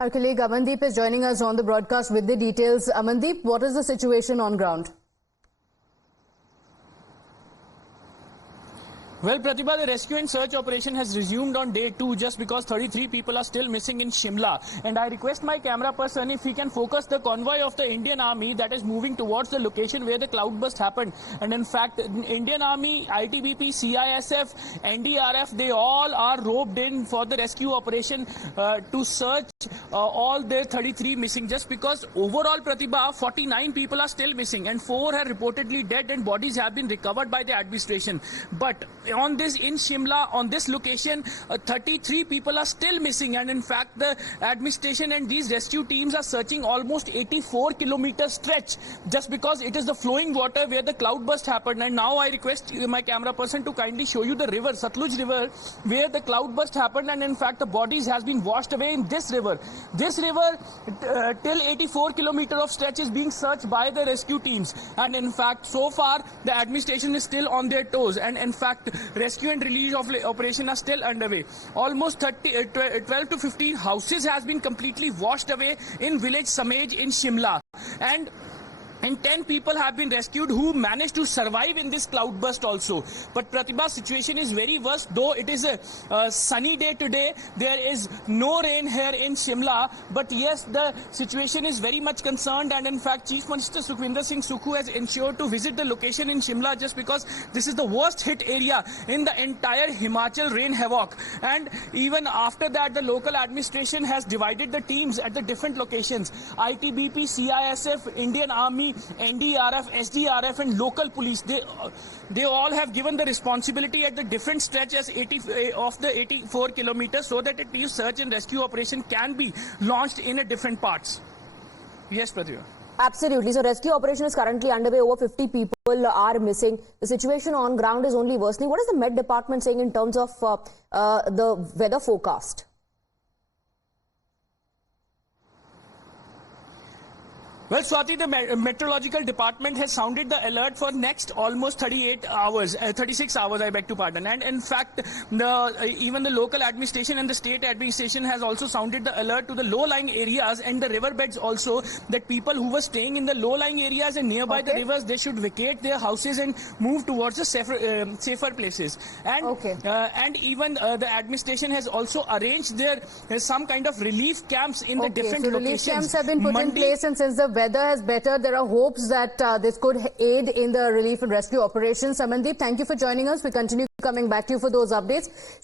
Our colleague Amandeep is joining us on the broadcast with the details. Amandeep, what is the situation on ground? Well, Pratibha, the rescue and search operation has resumed on day 2 just because 33 people are still missing in Shimla. And I request my camera person if he can focus the convoy of the Indian Army that is moving towards the location where the cloudburst happened. And in fact, Indian Army, ITBP, CISF, NDRF, they all are roped in for the rescue operation to search all their 33 missing, just because overall, Pratibha, 49 people are still missing and 4 are reportedly dead and bodies have been recovered by the administration. But on this, in Shimla, on this location, 33 people are still missing, and in fact the administration and these rescue teams are searching almost 84-kilometer stretch just because it is the flowing water where the cloudburst happened. And now I request my camera person to kindly show you the river, Satluj river, where the cloudburst happened, and in fact the bodies has been washed away in this river. This river till 84-kilometer of stretch is being searched by the rescue teams, and in fact so far the administration is still on their toes, and in fact rescue and release of operation are still underway. Almost 12 to 15 houses has been completely washed away in village Samej in Shimla, and 10 people have been rescued who managed to survive in this cloudburst also. But Pratibha's situation is very worse. Though it is a sunny day today, there is no rain here in Shimla. But yes, the situation is very much concerned, and in fact Chief Minister Sukhwinder Singh Sukhu has ensured to visit the location in Shimla just because this is the worst hit area in the entire Himachal rain havoc. And even after that, the local administration has divided the teams at the different locations. ITBP, CISF, Indian Army, NDRF, SDRF and local police, they all have given the responsibility at the different stretches of the 84 kilometers so that a search and rescue operation can be launched in a different parts. Yes, Pratibha. Absolutely. So rescue operation is currently underway. Over 50 people are missing. The situation on ground is only worsening. What is the Met Department saying in terms of the weather forecast? Well, Swati, the meteorological department has sounded the alert for next almost 36 hours, I beg to pardon. And in fact, even the local administration and the state administration has also sounded the alert to the low-lying areas and the riverbeds also, that people who were staying in the low-lying areas and nearby the rivers, they should vacate their houses and move towards the safer places. And and even the administration has also arranged some kind of relief camps in the different locations. Relief camps have been put in place, and since the weather has bettered, there are hopes that this could aid in the relief and rescue operations. Amandeep, thank you for joining us. We continue coming back to you for those updates.